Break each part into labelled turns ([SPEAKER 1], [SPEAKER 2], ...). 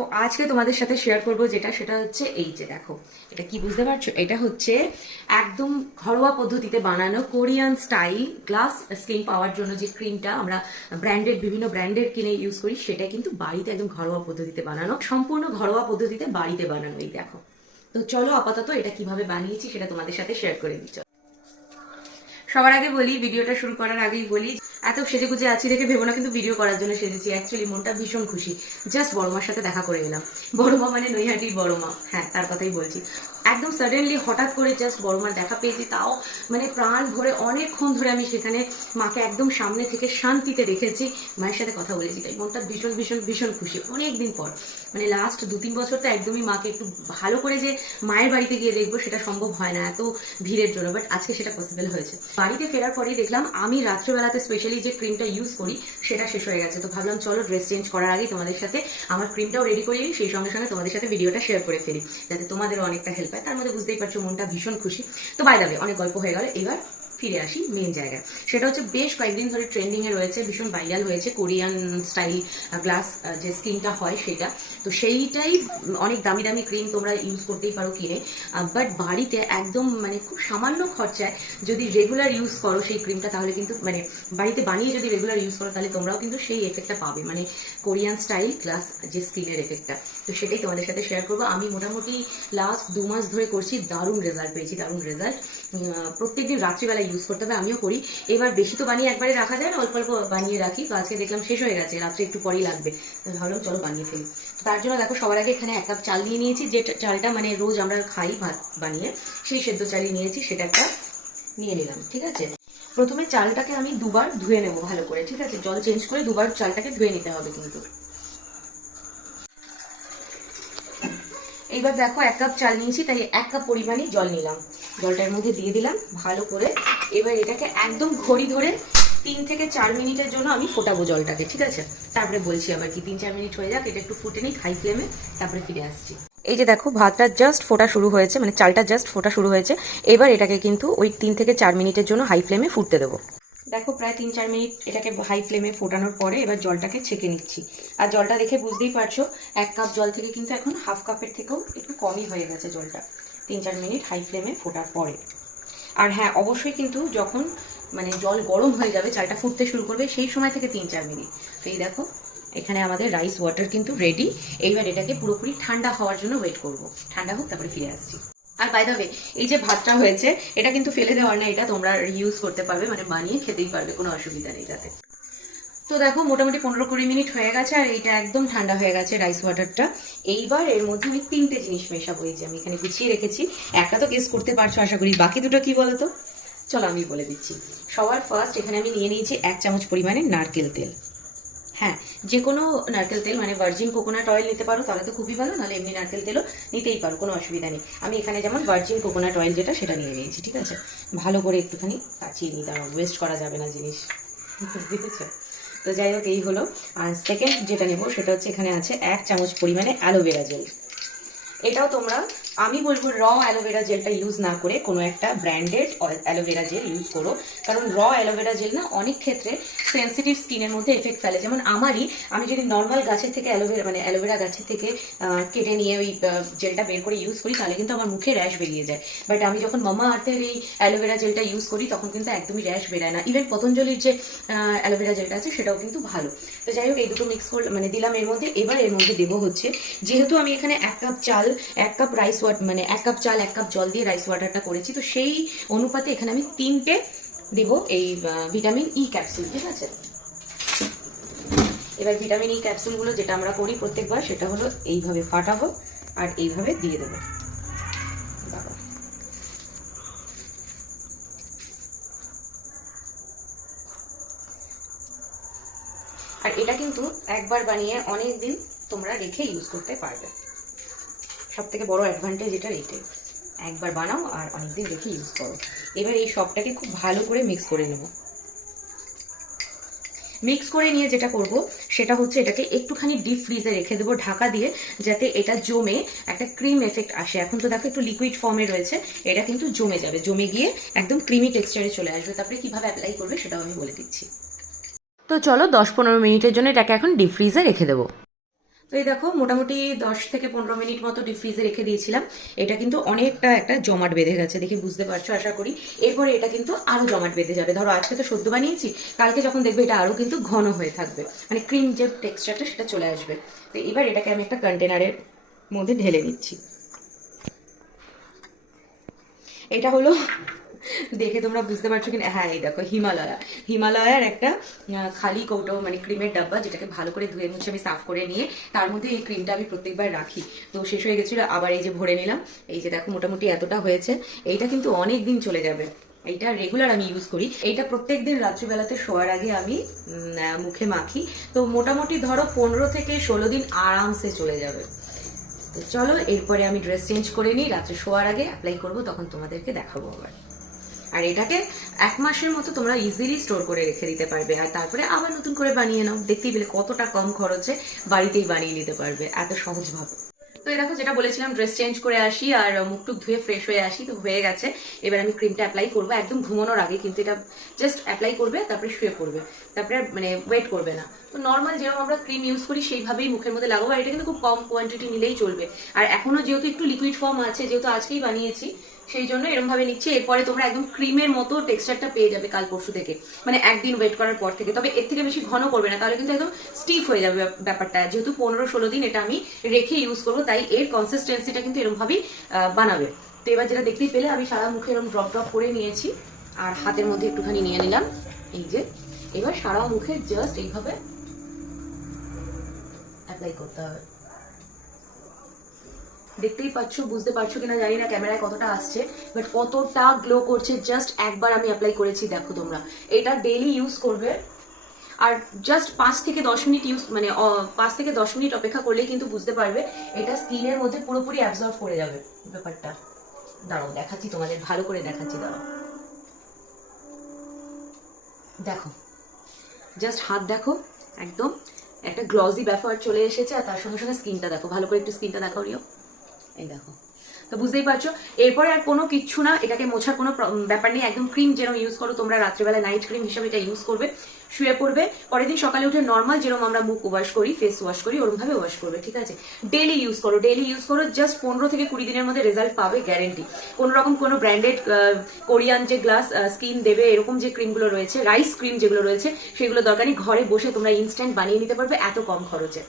[SPEAKER 1] তো আজকে তোমাদের সাথে শেয়ার করব যেটা, সেটা হচ্ছে এই যে দেখো, এটা কি বুঝতে পারছ? এটা হচ্ছে একদম ঘরোয়া পদ্ধতিতে বানানো কোরিয়ান স্টাইল গ্লাস স্কিন পাওয়ার জন্য যে ক্রিমটা আমরা ব্র্যান্ডেড বিভিন্ন ব্র্যান্ডের কিনে ইউজ করি, সেটা কিন্তু বাড়িতে একদম ঘরোয়া পদ্ধতিতে বানানো, সম্পূর্ণ ঘরোয়া পদ্ধতিতে বাড়িতে বানানো এই দেখো। তো চলো আপাতত এটা কীভাবে বানিয়েছি সেটা তোমাদের সাথে শেয়ার করে দিচ্ছি সবার আগে বলি ভিডিওটা শুরু করার আগেই বলি এত সেজে গুজে আছি দেখে ভেবো না কিন্তু ভিডিও করার জন্য সেজেছি। অ্যাকচুয়ালি মনটা ভীষণ খুশি। জাস্ট বড়মার সাথে দেখা করে এলাম। বড়মা মানে নৈহাটির বড়মা। হ্যাঁ তার কথাই বলছি। একদম সাডেনলি হঠাৎ করে জাস্ট বড় মার দেখা পেয়েছি, তাও মানে প্রাণ ভরে অনেকক্ষণ ধরে আমি সেখানে মাকে একদম সামনে থেকে শান্তিতে রেখেছি, মায়ের সাথে কথা বলেছি, তাই মনটা ভীষণ ভীষণ ভীষণ খুশি। অনেক দিন পর মানে লাস্ট দু তিন বছর তো একদমই মাকে একটু ভালো করে যে মায়ের বাড়িতে গিয়ে দেখব, সেটা সম্ভব হয় না, এত ভিড়ের জন্য বাট আজকে সেটা পসিবল হয়েছে। বাড়িতে ফেরার পরেই দেখলাম, আমি রাত্রেবেলাতে স্পেশালি যে ক্রিমটা ইউজ করি, সেটা শেষ হয়ে গেছে। তো ভাবলাম, চলো ড্রেস চেঞ্জ করার আগেই তোমাদের সাথে আমার ক্রিমটাও রেডি করে সেই সঙ্গে সঙ্গে তোমাদের সাথে ভিডিওটা শেয়ার করে ফেলি, যাতে তোমাদেরও অনেকটা হেল্প হয়। তার মধ্যে বুঝতেই পারছ মনটা ভীষণ খুশি। তো বাইদাবে অনেক গল্প হয়ে গেল। এবার ফিরে আসি মেন জায়গায়। সেটা হচ্ছে বেশ কয়েকদিন ধরে ট্রেন্ডিং এ রয়েছে, ভীষণ ভাইরাল হয়েছে কোরিয়ান স্টাইল গ্লাস যে স্কিনটা হয় সেটা। তো সেইটাই অনেক দামি দামি ক্রিম তোমরা ইউজ করতেই পারো কিনে। বাট বাড়িতে একদম মানে খুব সামান্য খরচায় যদি রেগুলার ইউজ করো সেই ক্রিমটা তাহলে কিন্তু মানে বাড়িতে বানিয়ে যদি রেগুলার ইউজ করো, তাহলে তোমরাও কিন্তু সেই এফেক্টটা পাবে। মানে কোরিয়ান স্টাইল গ্লাস যে স্কিনের এফেক্টটা তো সেটাই তোমাদের সাথে শেয়ার করব। আমি মোটামুটি লাস্ট দু মাস ধরে করছি, দারুণ রেজাল্ট পেয়েছি, দারুণ রেজাল্ট প্রত্যেকদিন রাত্রিবেলা ইউজ করতে হবে, আমিও করি। এবার বেশি তো বানিয়ে একবারে রাখা যায় না, অল্প অল্প বানিয়ে রাখি। তো আজকে দেখলাম শেষ হয়ে গেছে, রাত্রে একটু পরেই লাগবে। তো ভাবলাম চলো বানিয়ে ফেলি। তার জন্য দেখো সবার আগে এখানে এক কাপ চাল নিয়ে নিয়েছি, যে চালটা মানে রোজ আমরা খাই ভাত বানিয়ে, সেই সেদ্ধ চালই নিয়েছি, সেটা একটা নিয়ে নিলাম, ঠিক আছে? প্রথমে চালটাকে আমি দুবার ধুয়ে নেব ভালো করে, ঠিক আছে? জল চেঞ্জ করে দুবার চালটাকে ধুয়ে নিতে হবে কিন্তু। এইবার দেখো এক কাপ চাল নিয়েছি, তাই এক কাপ পরিমাণে জল নিলাম। জলটার মধ্যে দিয়ে দিলাম ভালো করে এবার এটাকে একদম ঘড়ি ধরে তিন থেকে চার মিনিটের জন্য আমি ফোটাবো জলটাকে, ঠিক আছে? তারপরে বলছি আবার কি, তিন চার মিনিট হয়ে যাক, এটা একটু ফুটে নিই হাই ফ্লেমে তারপরে ফিরে আসছি। এই যে দেখো, ভাতটা জাস্ট ফোটা শুরু হয়েছে মানে চালটা জাস্ট ফোটা শুরু হয়েছে, এবার এটাকে কিন্তু ওই তিন থেকে চার মিনিটের জন্য হাই ফ্লেমে ফুটতে দেবো। দেখো, প্রায় তিন চার মিনিট এটাকে হাই ফ্লেমে ফোটানোর পরে এবার জলটাকে ছেঁকে নিচ্ছি। আর জলটা দেখে বুঝতেই পারছ, এক কাপ জল থেকে কিন্তু এখন হাফ কাপের থেকেও একটু কমই হয়ে গেছে জলটা, তিন চার মিনিট হাই ফ্লেমে ফোটার পরে। আর হ্যাঁ অবশ্যই কিন্তু যখন মানে জল গরম হয়ে যাবে, চালটা ফুটতে শুরু করবে, সেই সময় থেকে তিন চার মিনিট। তো এই দেখো, এখানে আমাদের রাইস ওয়াটার কিন্তু রেডি এইবার এটাকে পুরোপুরি ঠান্ডা হওয়ার জন্য ওয়েট করব। ঠান্ডা হোক, তারপরে ফিরে আসছি। আর বাই দ্য এই যে ভাতটা হয়েছে, এটা কিন্তু ফেলে দেওয়ার না, এটা তোমরা ইউজ করতে পারবে মানে বানিয়ে খেতেই পারবে, কোনো অসুবিধা নেই তাতে। তো দেখো মোটামুটি পনেরো কুড়ি মিনিট হয়ে গেছে আর এইটা একদম ঠান্ডা হয়ে গেছে রাইস ওয়াটারটা এইবার এর মধ্যে আমি তিনটে জিনিস মেশাবো, এই যে আমি এখানে গুছিয়ে রেখেছি। একটা তো গেস করতে পারছ, আশা করি। বাকি দুটো কি বলতো? চলো আমি বলে দিচ্ছি। সবার ফার্স্ট এখানে আমি নিয়ে নিয়েছি এক চামচ পরিমাণে নারকেল তেল। হ্যাঁ যে কোনো নারকেল তেল মানে ভার্জিন কোকোনাট অয়েল নিতে পারো, তাহলে তো খুবই ভালো, নাহলে এমনি নারকেল তেলও নিতেই পারো, কোনো অসুবিধা নেই। আমি এখানে যেমন ভার্জিন কোকোনাট অয়েল যেটা, সেটা নিয়ে নিয়েছি, ঠিক আছে? ভালো করে একটুখানি কাচিয়ে নিতে হবে ওয়েস্ট করা যাবে না জিনিস। বুঝেছ? তো যাই হোক এই হলো। আর সেকেন্ড যেটা নেব, সেটা হচ্ছে এখানে আছে এক চামচ পরিমাণে অ্যালোভেরা জেল এটাও তোমরা আমি বলব র অ্যালোভেরা জেলটা ইউজ না করে কোনো একটা ব্র্যান্ডেড অ্যালোভেরা জেল ইউজ করো। কারণ র অ্যালোভেরা জেল না অনেক ক্ষেত্রে সেন্সিটিভ স্কিনের মধ্যে এফেক্ট ফেলে। যেমন আমারই, আমি যদি নর্মাল গাছের থেকে অ্যালোভেরা মানে অ্যালোভেরা গাছের থেকে কেটে নিয়ে ওই জেলটা বের করে ইউজ করি, তাহলে কিন্তু আমার মুখে র্যাশ বেরিয়ে যায়। বাট আমি যখন মামা আর্থের এই অ্যালোভেরা জেলটা ইউজ করি, তখন কিন্তু একদমই র্যাশ বেরায় না। ইভেন পতঞ্জলির যে অ্যালোভেরা জেলটা আছে, সেটাও কিন্তু ভালো। তো যাই হোক, এই দুটো মিক্স করে মানে দিলাম এর মধ্যে। এবার এর মধ্যে দেবো হচ্ছে, যেহেতু আমি এখানে এক কাপ চাল, এক কাপ রাইস ওয়াটার মানে এক কাপ চাল, এক কাপ জল দিয়ে রাইস ওয়াটারটা করেছি। তো সেই অনুপাতে এখানে আমি তিনটে দেবো এই ভিটামিন ই ক্যাপসুল ঠিক আছে? এবার ভিটামিন ই ক্যাপসুলগুলো যেটা আমরা করি প্রত্যেকবার, সেটা হলো এইভাবে ফাটাবো আর এইভাবে দিয়ে দেবো। আর এটা কিন্তু একবার বানিয়ে অনেক দিন তোমরা রেখে ইউজ করতে পারবে। সব থেকে বড় অ্যাডভান্টেজ এটা এইটাই। একবার বানাও আর অনেকদিন রেখে ইউজ করো। এবার এই সবটাকে খুব ভালো করে মিক্স করে নেব। মিক্স করে নিয়ে যেটা করব, সেটা হচ্ছে এটাকে একটুখানি ডিপ ফ্রিজে রেখে দেবো ঢাকা দিয়ে, যাতে এটা জমে একটা ক্রিম এফেক্ট আসে। এখন তো দেখো একটু লিকুইড ফর্মে রয়েছে, এটা কিন্তু জমে যাবে। জমে গিয়ে একদম ক্রিমি টেক্সচারে চলে আসবে। তারপরে কীভাবে অ্যাপ্লাই করবে সেটাও আমি বলে দিচ্ছি। তো চলো দশ পনেরো মিনিটের জন্য এটাকে এখন ডিপ ফ্রিজে রেখে দেবো। তো এই দেখো, মোটামুটি দশ থেকে পনেরো মিনিট মতো ডিপ ফ্রিজে রেখে দিয়েছিলাম। এটা কিন্তু অনেকটা একটা জমাট বেঁধে গেছে, দেখে বুঝতে পারছ, আশা করি। এরপরে এটা কিন্তু আরও জমাট বেঁধে যাবে। ধরো, আজকে তো সদ্য বানিয়েছি, কালকে যখন দেখবে এটা আরও কিন্তু ঘন হয়ে থাকবে। মানে ক্রিম যে টেক্সচারটা সেটা চলে আসবে। তো এবার এটাকে আমি একটা কন্টেনারের মধ্যে ঢেলে নিচ্ছি। এটা হলো দেখে তোমরা বুঝতে পারছ কিনা? হ্যাঁ এই দেখো, হিমালয়া। হিমালয়ার একটা খালি কৌটো মানে ক্রিমের ডাব্বা যেটাকে ভালো করে ধুয়ে মুছে আমি সাফ করে নিয়ে তার মধ্যে এই ক্রিমটা আমি প্রত্যেকবার রাখি। তো শেষ হয়ে গেছিল, আবার এই যে ভরে নিলাম। এই যে দেখো, মোটামুটি এতটা হয়েছে। এইটা কিন্তু অনেক দিন চলে যাবে। এইটা রেগুলার আমি ইউজ করি। এইটা প্রত্যেক দিন রাত্রিবেলাতে শোয়ার আগে আমি মুখে মাখি। তো মোটামুটি ধরো পনেরো থেকে ষোলো দিন আরামসে চলে যাবে। তো চলো, এরপরে আমি ড্রেস চেঞ্জ করে নিই। রাত্রে শোয়ার আগে অ্যাপ্লাই করব, তখন তোমাদেরকে দেখাবো আবার। আর এটাকে এক মাসের মতো তোমরা ইজিলি স্টোর করে রেখে দিতে পারবে। আর তারপরে আবার নতুন করে বানিয়ে নাও। দেখতেই পেলে কতটা কম খরচে বাড়িতেই বানিয়ে নিতে পারবে। এত সহজভাবে তো এই দেখো, যেটা বলেছিলাম ড্রেস চেঞ্জ করে আসি আর মুখ টুক ধুয়ে ফ্রেশ হয়ে আসি, তো হয়ে গেছে। এবার আমি ক্রিমটা অ্যাপ্লাই করব। একদম ঘুমানোর আগে, কিন্তু এটা জাস্ট অ্যাপ্লাই করবে, তারপরে শুয়ে পড়বে। তারপরে মানে ওয়েট করবে না। তো নর্মাল যেরকম আমরা ক্রিম ইউজ করি, সেইভাবেই মুখের মধ্যে লাগাবো। আর এটা কিন্তু খুব কম কোয়ান্টিটি নিলেই চলবে। আর এখনও যেহেতু একটু লিকুইড ফর্ম আছে, যেহেতু আজকেই বানিয়েছি, সেই জন্য এরকম ভাবে নিচ্ছি। এরপরে তোমরা একদম ক্রিমের মতো টেক্সচারটা পেয়ে যাবে কাল পরশু থেকে। মানে একদিন ওয়েট করার পর থেকে। তবে এর থেকে বেশি ঘন করবে না, তাহলে কিন্তু একদম স্টিফ হয়ে যাবে ব্যাপারটা। যেহেতু পনেরো ষোলো দিন এটা আমি রেখে ইউজ করব, তাই এর কনসিস্টেন্সিটা কিন্তু এরকম ভাবেই বানাবে। তো এবার যেটা দেখতেই পেলে, আমি সারা মুখে এরকম ড্রপ ড্রপ করে নিয়েছি। আর হাতের মধ্যে একটুখানি নিয়ে নিলাম। এই যে, এবার সারা মুখে জাস্ট এইভাবে অ্যাপ্লাই করতে হবে দেখতেই পাচ্ছ, বুঝতে পারছ কিনা জানি না ক্যামেরায় কতটা আসছে বাট কতটা গ্লো করছে জাস্ট একবার আমি অ্যাপ্লাই করেছি, দেখো তোমরা। এটা ডেইলি ইউজ করবে, আর জাস্ট পাঁচ থেকে দশ মিনিট ইউজ মানে পাঁচ থেকে দশ মিনিট অপেক্ষা করলেই কিন্তু বুঝতে পারবে, এটা স্কিনের মধ্যে পুরোপুরি অ্যাবজর্ভ করে যাবে, ব্যাপারটা। দাঁড়াও, দেখাচ্ছি তোমাদের, ভালো করে দেখাচ্ছি, দাঁড়াও। দেখো জাস্ট হাত দেখো, একদম। একটা গ্লসি ব্যাপার চলে এসেছে আর তার সঙ্গে সঙ্গে স্কিনটা দেখো। ভালো করে একটু স্কিনটা দেখাও, রিও। এই দেখো। তো বুঝতেই পারছ। এরপরে আর কোনো কিচ্ছু না, এটাকে মোছার কোনো ব্যাপার নেই। একদম ক্রিম যেরকম ইউজ করো তোমরা রাত্রিবেলা নাইট ক্রিম হিসেবে এটা ইউজ করবে, শুয়ে পড়বে। পরের দিন সকালে উঠে নর্মাল যেরকম আমরা মুখ ওয়াশ করি ফেস ওয়াশ করি ওরকম ভাবে ওয়াশ করবে, ঠিক আছে? ডেলি ইউজ করো ডেলি ইউজ করো জাস্ট পনেরো থেকে কুড়ি দিনের মধ্যে রেজাল্ট পাবে গ্যারেন্টি কোনো রকম কোনো ব্র্যান্ডেড কোরিয়ান যে গ্লাস স্কিন দেবে, এরকম যে ক্রিমগুলো রয়েছে রাইস ক্রিম যেগুলো রয়েছে, সেগুলো দরকারি ঘরে বসে তোমরা ইনস্ট্যান্ট বানিয়ে নিতে পারবে এত কম খরচে।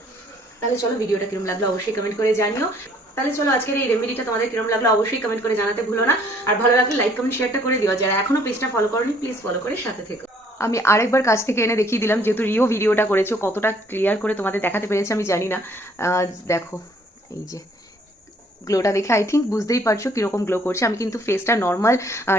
[SPEAKER 1] তাহলে চলো ভিডিওটা কিরম লাগল অবশ্যই কমেন্ট করে জানিও। তাহলে চলো আজকের এই রেমেডিটা তোমাদের কিরম লাগল অবশ্যই কমেন্ট করে জানাতে ভুলো না। আর ভালো লাগলে লাইক কমেন্ট শেয়ারটা করে দিও। যারা এখনও পেজটা ফলো করনি প্লিজ ফলো করে সাথে থেকো। আমি আরেকবার কাছ থেকে এনে দেখিয়ে দিলাম, যেহেতু রিও ভিডিওটা করেছ, কতটা ক্লিয়ার করে তোমাদের দেখাতে পেরেছি আমি জানি না। দেখো, এই যে গ্লোটা দেখে আই থিঙ্ক বুঝতেই পারছ কীরকম গ্লো করছে। আমি কিন্তু ফেসটা নর্মাল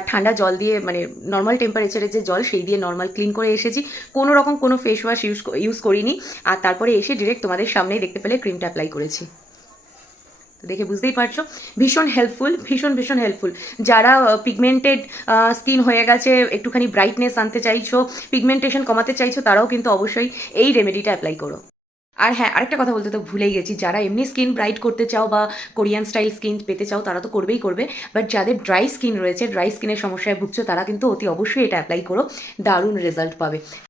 [SPEAKER 1] ঠান্ডা জল দিয়ে মানে নর্মাল টেম্পারেচারের যে জল, সেই দিয়ে নর্মাল ক্লিন করে এসেছি। কোনো রকম কোনো ফেস ওয়াশ ইউজ ইউজ করিনি। আর তারপরে এসে ডিরেক্ট তোমাদের সামনেই দেখতে পেলে ক্রিমটা অ্যাপ্লাই করেছি। দেখে বুঝতেই পারছ। ভীষণ হেল্পফুল ভীষণ ভীষণ হেল্পফুল যারা পিগমেন্টেড স্কিন হয়ে গেছে, একটুখানি ব্রাইটনেস আনতে চাইছো পিগমেন্টেশন কমাতে চাইছো, তারাও কিন্তু অবশ্যই এই রেমেডিটা অ্যাপ্লাই করো। আর হ্যাঁ আরেকটা কথা বলতে তো ভুলেই গেছি, যারা এমনি স্কিন ব্রাইট করতে চাও বা কোরিয়ান স্টাইল স্কিন পেতে চাও, তারা তো করবেই করবে। বাট যাদের ড্রাই স্কিন রয়েছে ড্রাই স্কিনের সমস্যায় ভুগছো, তারা কিন্তু অতি অবশ্যই এটা অ্যাপ্লাই করো, দারুণ রেজাল্ট পাবে।